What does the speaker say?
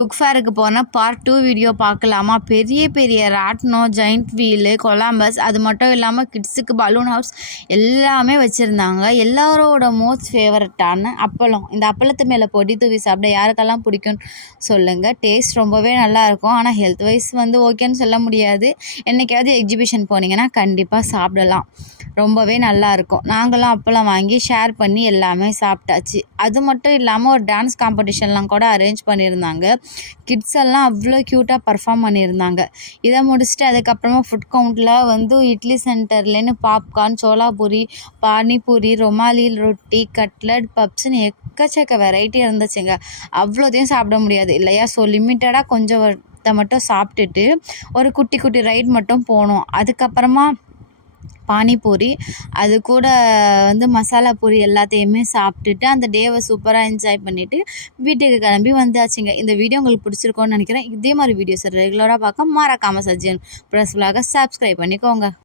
Book ஃபேருக்கு போனால் part 2 video பார்க்கலாமா? பெரிய பெரிய ராட்னம், ஜெயிண்ட் வீலு, கொலாம்பஸ், அது மட்டும் இல்லாமல் கிட்ஸுக்கு பலூன் ஹவுஸ் எல்லாமே வச்சுருந்தாங்க. எல்லாரோட மோஸ்ட் ஃபேவரட்டான அப்பளம். இந்த அப்பளத்து மேலே பொடி தூவி சாப்பிட யாருக்கெல்லாம் பிடிக்கும்னு சொல்லுங்கள். டேஸ்ட் ரொம்பவே நல்லாயிருக்கும். ஆனால் ஹெல்த் வைஸ் ஓகேன்னு சொல்ல முடியாது. என்றைக்காவது எக்ஸிபிஷன் போனீங்கன்னா கண்டிப்பாக சாப்பிடலாம். ரொம்பவே நல்லாயிருக்கும். நாங்களும் அப்பளம் வாங்கி ஷேர் பண்ணி எல்லாமே சாப்பிட்டாச்சு. அது மட்டும் இல்லாமல் ஒரு டான்ஸ் காம்படிஷன்லாம் கூட அரேஞ்ச் பண்ணியிருந்தாங்க. கிட்ஸ் எல்லாம் அவ்வளோ க்யூட்டாக பர்ஃபார்ம் பண்ணியிருந்தாங்க. இதை முடிச்சுட்டு அதுக்கப்புறமா ஃபுட் கவுண்டில் இட்லி சென்டர்லேன்னு பாப்கார்ன், சோலாபூரி, பானிபூரி, ரொமாலி ரொட்டி, கட்லட், பப்ஸ்ன்னு எக்கச்சக்க வெரைட்டி இருந்துச்சுங்க. அவ்வளோதையும் சாப்பிட முடியாது இல்லையா? ஸோ லிமிட்டடாக கொஞ்சம் மட்டும் சாப்பிட்டுட்டு ஒரு குட்டி குட்டி ரைட் மட்டும் போனோம். அதுக்கப்புறமா பானிபூரி, அது கூட மசாலா பூரி எல்லாத்தையுமே சாப்பிட்டுட்டு அந்த டேவை சூப்பராக என்ஜாய் பண்ணிவிட்டு வீட்டுக்கு கிளம்பி வந்தாச்சுங்க. இந்த வீடியோ உங்களுக்கு பிடிச்சிருக்கோன்னு நினைக்கிறேன். இதே மாதிரி வீடியோஸ் ரெகுலராக பார்க்க மறக்காமல் சஜ்ஜன் ப்ளஸ் விலாக சப்ஸ்கிரைப் பண்ணிக்கோங்க.